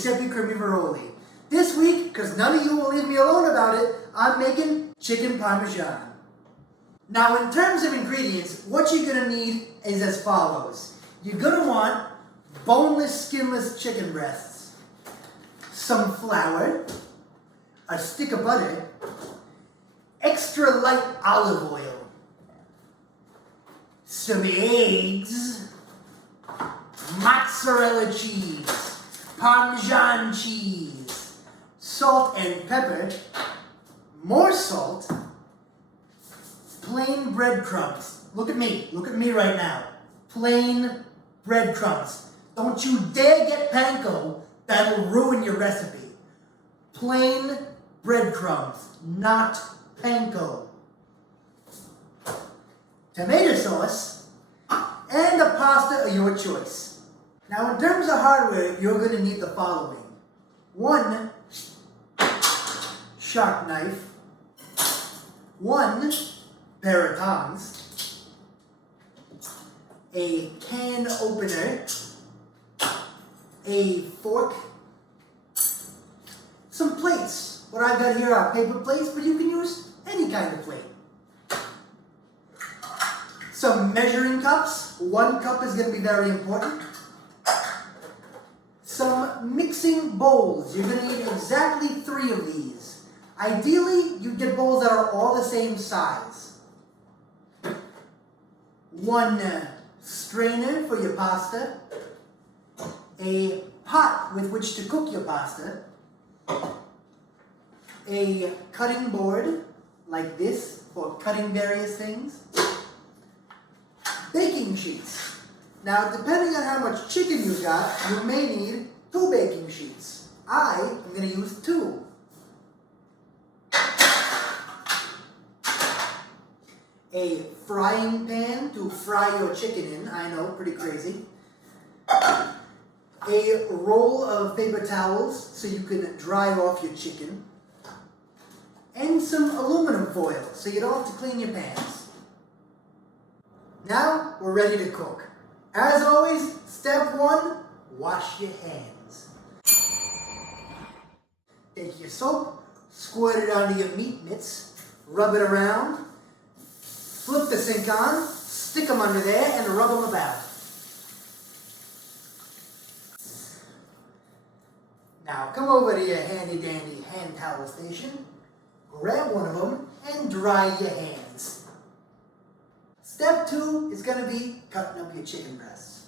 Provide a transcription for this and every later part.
Giuseppe CrimiVaroli. This week, because none of you will leave me alone about it, I'm making chicken Parmesan. Now in terms of ingredients, what you're going to need is as follows. You're going to want boneless, skinless chicken breasts, some flour, a stick of butter, extra light olive oil, some eggs, mozzarella cheese, Parmesan cheese, salt and pepper, more salt, plain breadcrumbs. Look at me right now. Plain breadcrumbs. Don't you dare get panko, that'll ruin your recipe. Plain breadcrumbs, not panko. Tomato sauce, and a pasta of your choice. Now in terms of hardware, you're going to need the following. 1 sharp knife, 1 pair of tongs, a can opener, a fork, some plates. What I've got here are paper plates, but you can use any kind of plate. Some measuring cups. 1 cup is going to be very important. Some mixing bowls. You're going to need exactly 3 of these. Ideally, you get bowls that are all the same size. 1 strainer for your pasta. A pot with which to cook your pasta. A cutting board like this for cutting various things. Baking sheets. Now, depending on how much chicken you got, you may need 2 baking sheets. I am going to use 2. A frying pan to fry your chicken in. I know, pretty crazy. A roll of paper towels so you can dry off your chicken. And some aluminum foil so you don't have to clean your pans. Now we're ready to cook. As always, step 1, wash your hands. Take your soap, squirt it onto your meat mitts, rub it around, flip the sink on, stick them under there, and rub them about. Now come over to your handy dandy hand towel station, grab one of them, and dry your hands. Step 2 is going to be cutting up your chicken breasts.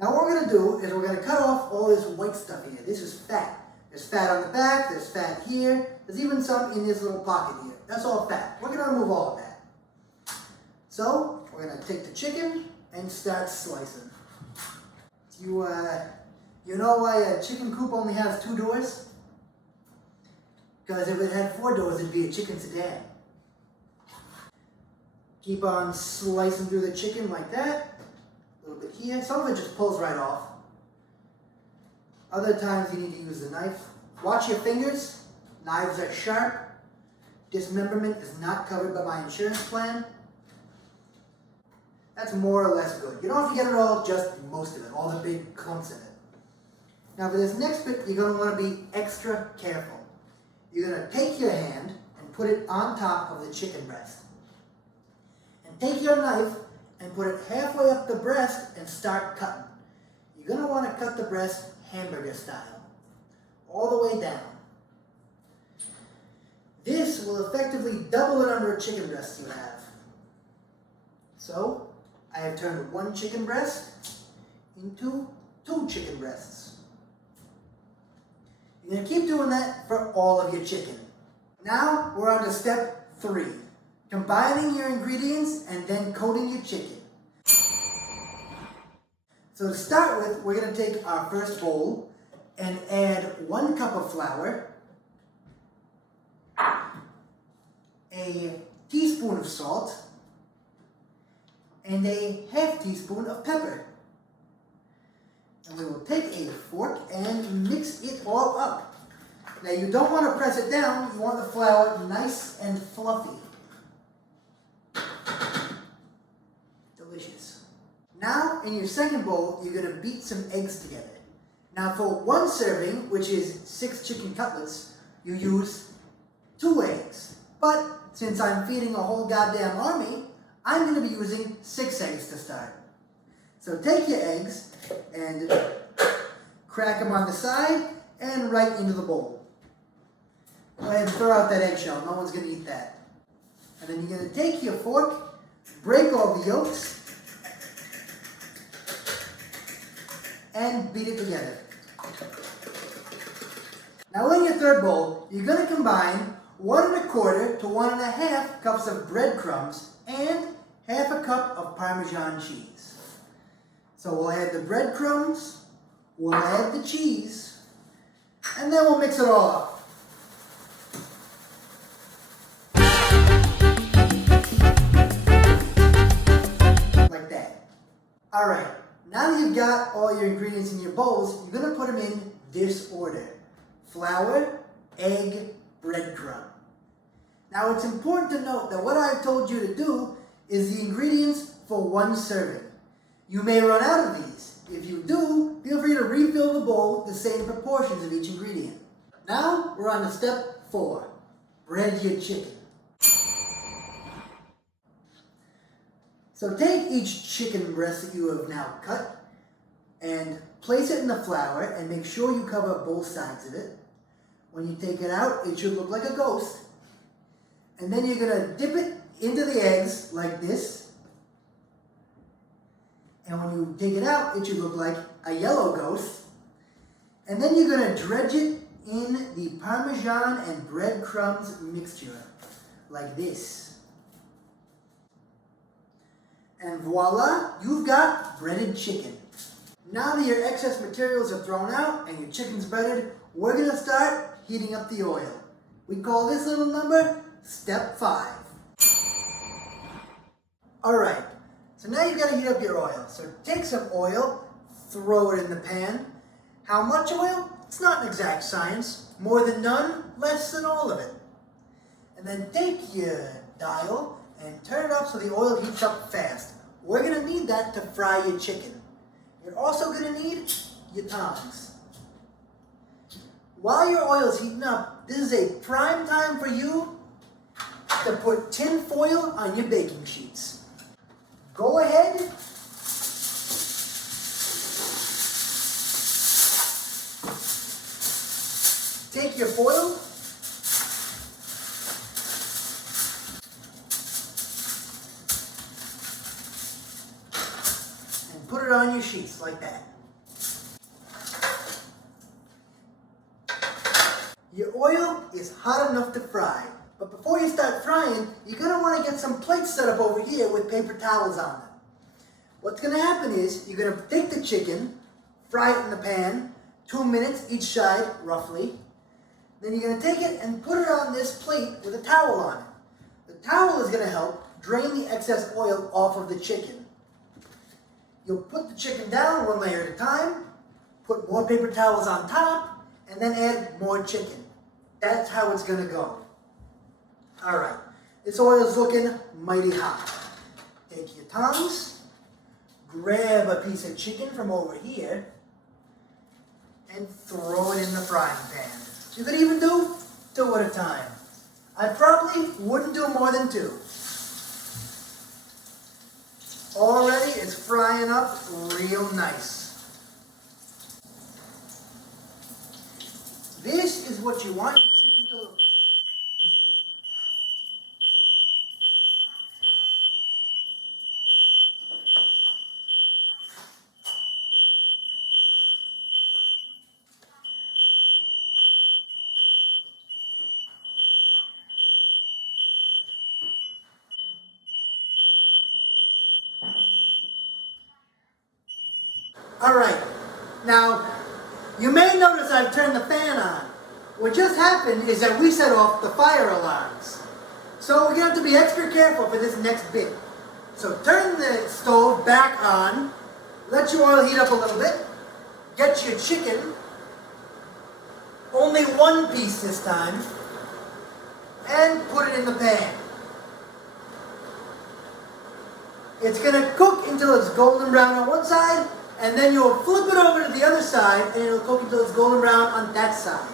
Now what we're going to do is we're going to cut off all this white stuff here. This is fat. There's fat on the back, there's fat here, there's even some in this little pocket here. That's all fat. We're going to remove all of that. So we're going to take the chicken and start slicing. You know why a chicken coop only has 2 doors? Because if it had 4 doors, it'd be a chicken sedan. Keep on slicing through the chicken like that. A little bit here. Some of it just pulls right off. Other times you need to use the knife. Watch your fingers. Knives are sharp. Dismemberment is not covered by my insurance plan. That's more or less good. You don't have to get it all, just most of it. All the big clumps of it. Now for this next bit, you're going to want to be extra careful. You're going to take your hand and put it on top of the chicken breast. And take your knife and put it halfway up the breast and start cutting. You're going to want to cut the breast hamburger style, all the way down. This will effectively double the number of chicken breasts you have. So, I have turned 1 chicken breast into 2 chicken breasts. You're going to keep doing that for all of your chicken. Now, we're on to step 3. Combining your ingredients and then coating your chicken. So to start with, we're going to take our first bowl and add 1 cup of flour, a teaspoon of salt, and a ½ teaspoon of pepper. And we will take a fork and mix it all up. Now you don't want to press it down, you want the flour nice and fluffy. Delicious. Now in your second bowl, you're going to beat some eggs together. Now for one serving, which is 6 chicken cutlets, you use 2 eggs. But since I'm feeding a whole goddamn army, I'm going to be using 6 eggs to start. So take your eggs and crack them on the side and right into the bowl. Go ahead and throw out that eggshell. No one's going to eat that. And then you're going to take your fork, break all the yolks, and beat it together. Now in your third bowl, you're going to combine 1 1/4 to 1 1/2 cups of breadcrumbs and 1/2 cup of Parmesan cheese. So we'll add the breadcrumbs, we'll add the cheese, and then we'll mix it all up. Like that. Alright, now that you've got all your ingredients in your bowls, you're going to put them in this order. Flour, egg, breadcrumb. Now it's important to note that what I've told you to do is the ingredients for 1 serving. You may run out of these. If you do, feel free to refill the bowl with the same proportions of each ingredient. Now we're on to step 4. Bread your chicken. So take each chicken breast that you have now cut and place it in the flour and make sure you cover both sides of it. When you take it out, it should look like a ghost. And then you're going to dip it into the eggs like this. And when you take it out, it should look like a yellow ghost. And then you're going to dredge it in the Parmesan and breadcrumbs mixture like this. And voila, you've got breaded chicken. Now that your excess materials are thrown out and your chicken's breaded, we're going to start heating up the oil. We call this little number step 5. Alright, so now you've got to heat up your oil. So take some oil, throw it in the pan. How much oil? It's not an exact science. More than none, less than all of it. And then take your dial and turn it up so the oil heats up fast. We're going to need that to fry your chicken. You're also going to need your tongs. While your oil is heating up, this is a prime time for you to put tin foil on your baking sheets. Go ahead take your foil and put it on your sheets like that. Your oil is hot enough to fry, but before you start frying, you're going to want to get some plates set up over here with paper towels on them. What's going to happen is you're going to take the chicken, fry it in the pan, 2 minutes each side, roughly. Then you're going to take it and put it on this plate with a towel on it. The towel is going to help drain the excess oil off of the chicken. You'll put the chicken down 1 layer at a time, put more paper towels on top, and then add more chicken. That's how it's going to go. Alright, this oil is looking mighty hot. Take your tongs, grab a piece of chicken from over here, and throw it in the frying pan. You could even do 2 at a time. I probably wouldn't do more than 2. Already it's frying up real nice. This is what you want your chicken to look like. Alright, now you may notice I've turned the fan on. What just happened is that we set off the fire alarms. So we're going to have to be extra careful for this next bit. So turn the stove back on, let your oil heat up a little bit, get your chicken, only 1 piece this time, and put it in the pan. It's going to cook until it's golden brown on one side And then you'll flip it over to the other side and it'll cook until it's golden brown on that side.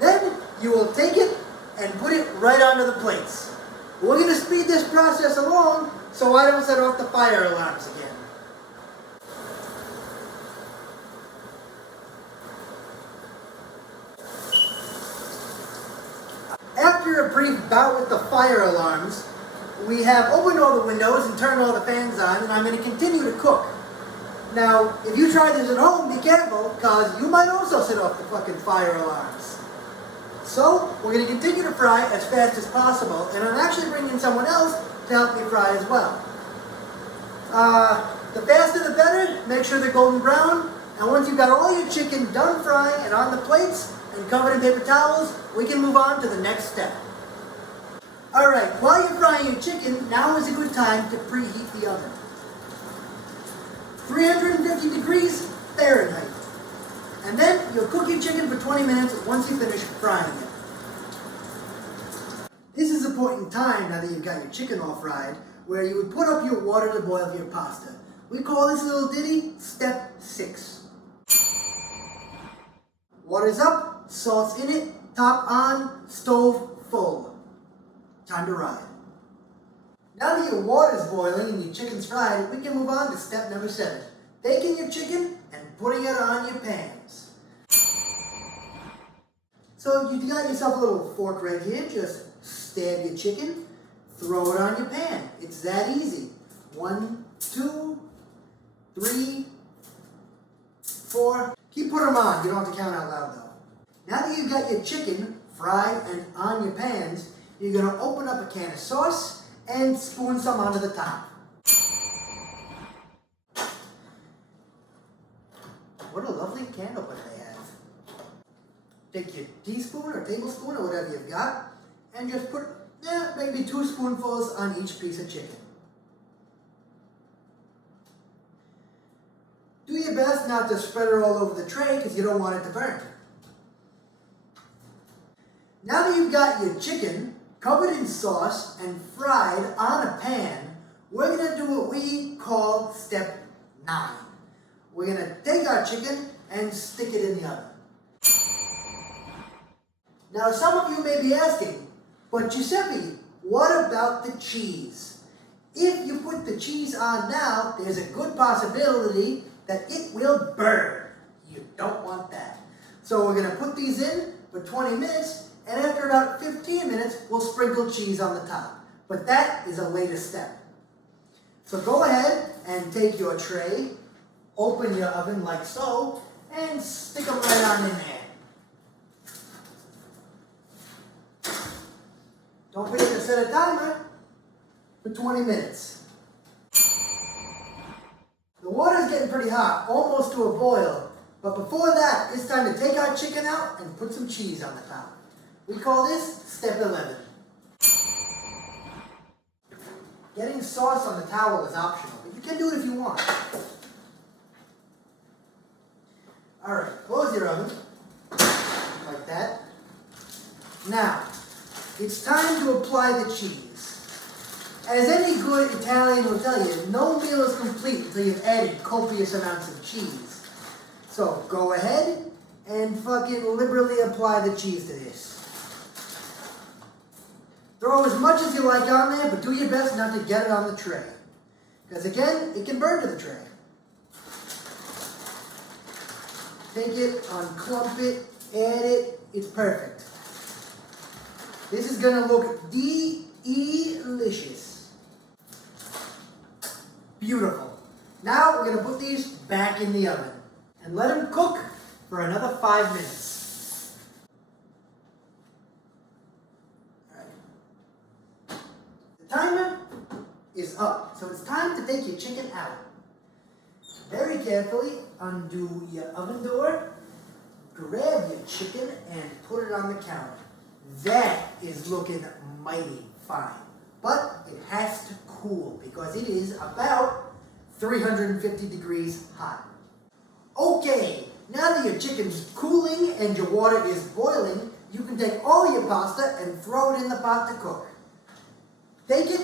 Then you will take it and put it right onto the plates. We're going to speed this process along, so I don't set off the fire alarms again. After a brief bout with the fire alarms, we have opened all the windows and turned all the fans on, and I'm going to continue to cook. Now, if you try this at home, be careful, because you might also set off the fucking fire alarms. So, we're going to continue to fry as fast as possible, and I'm actually bringing someone else to help me fry as well. The faster the better, make sure they're golden brown, and once you've got all your chicken done frying and on the plates, and covered in paper towels, we can move on to the next step. Alright, while you're frying your chicken, now is a good time to preheat the oven. 350 degrees Fahrenheit. And then you'll cook your chicken for 20 minutes once you finish frying it. This is a point in time, now that you've got your chicken all fried, where you would put up your water to boil for your pasta. We call this little ditty Step 6. Water's up, salt's in it, top on, stove full. Time to ride. Now that your water's boiling and your chicken's fried, we can move on to step number 7. Baking your chicken and putting it on your pans. So you got yourself a little fork right here, just stab your chicken, throw it on your pan. It's that easy. 1, 2, 3, 4. Keep putting them on, you don't have to count out loud though. Now that you've got your chicken fried and on your pans, you're going to open up a can of sauce and spoon some onto the top. What a lovely candle that they have. Take your teaspoon or tablespoon or whatever you've got and just put maybe 2 spoonfuls on each piece of chicken. Do your best not to spread it all over the tray because you don't want it to burn. Now that you've got your chicken covered in sauce and fried on a pan, we're going to do what we call step 9. We're going to take our chicken and stick it in the oven. Now some of you may be asking, but Giuseppe, what about the cheese? If you put the cheese on now, there's a good possibility that it will burn. You don't want that. So we're going to put these in for 20 minutes, and after about 15 minutes, we'll sprinkle cheese on the top. But that is a later step. So go ahead and take your tray, open your oven like so, and stick them right on in there. Don't forget to set a timer for 20 minutes. The water's getting pretty hot, almost to a boil. But before that, it's time to take our chicken out and put some cheese on the top. We call this step 11. Getting sauce on the towel is optional, but you can do it if you want. Alright, close your oven, like that. Now, it's time to apply the cheese. As any good Italian will tell you, no meal is complete until you've added copious amounts of cheese. So go ahead and fucking liberally apply the cheese to this. Throw as much as you like on there, but do your best not to get it on the tray. Because again, it can burn to the tray. Take it, unclump it, add it, it's perfect. This is going to look delicious. Beautiful. Now we're going to put these back in the oven and let them cook for another 5 minutes. Alright. The timer is up, so it's time to take your chicken out. Very carefully undo your oven door, grab your chicken and put it on the counter. That is looking mighty fine, but it has to cool because it is about 350 degrees hot. Okay, now that your chicken's cooling and your water is boiling, you can take all your pasta and throw it in the pot to cook. Take it,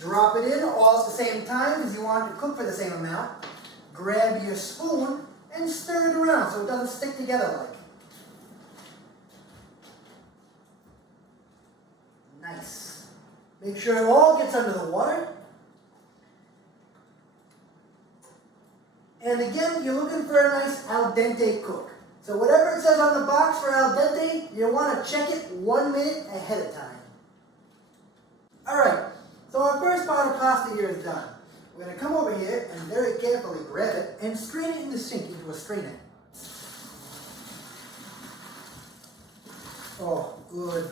drop it in all at the same time because you want it to cook for the same amount. grab your spoon and stir it around so it doesn't stick together like. Nice. Make sure it all gets under the water. And again, you're looking for a nice al dente cook. So whatever it says on the box for al dente, you want to check it 1 minute ahead of time. Alright, so our first part of pasta here is done. We're going to come over here and very carefully grab it and strain it in the sink into a strainer. Oh, good.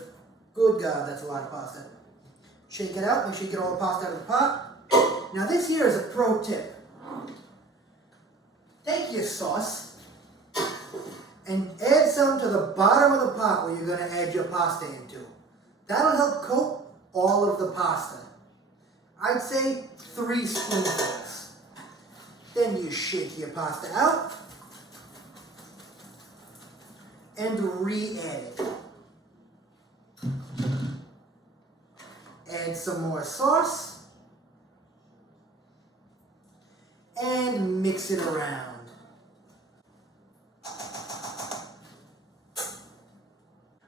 Good God, that's a lot of pasta. Shake it out, make sure you get all the pasta out of the pot. Now this here is a pro tip. Take your sauce and add some to the bottom of the pot where you're going to add your pasta into. That'll help coat all of the pasta. I'd say 3 spoonfuls. Then you shake your pasta out and re-add it. Add some more sauce and mix it around.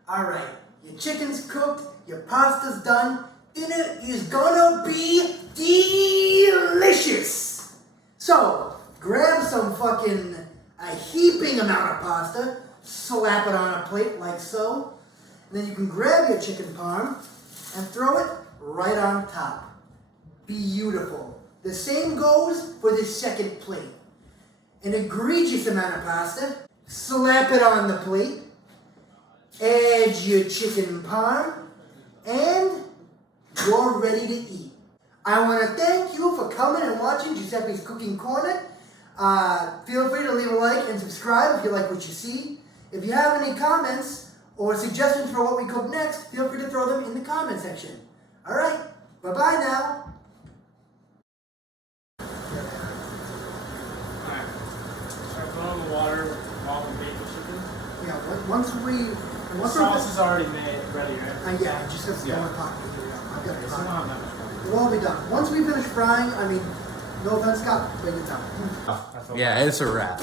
Alright, your chicken's cooked, your pasta's done, dinner is gonna be delicious! So, grab some fucking, a heaping amount of pasta, slap it on a plate like so, and then you can grab your chicken parm and throw it right on top. Beautiful. The same goes for the second plate. An egregious amount of pasta, slap it on the plate, add your chicken parm, and you're ready to eat. I want to thank you for coming and watching Giuseppe's Cooking Corner. Feel free to leave a like and subscribe if you like what you see. If you have any comments or suggestions for what we cook next, feel free to throw them in the comment section. Alright, bye-bye now. Alright, start throwing the water while we bake the chicken. Yeah, once The sauce is already made, ready, right? yeah, it just has to go in the pot. Here we go. I've got it. It's not that much water. It'll all be done. Once we finish frying, I mean, no offense, Scott, but you're done. Oh, Yeah, it's a wrap.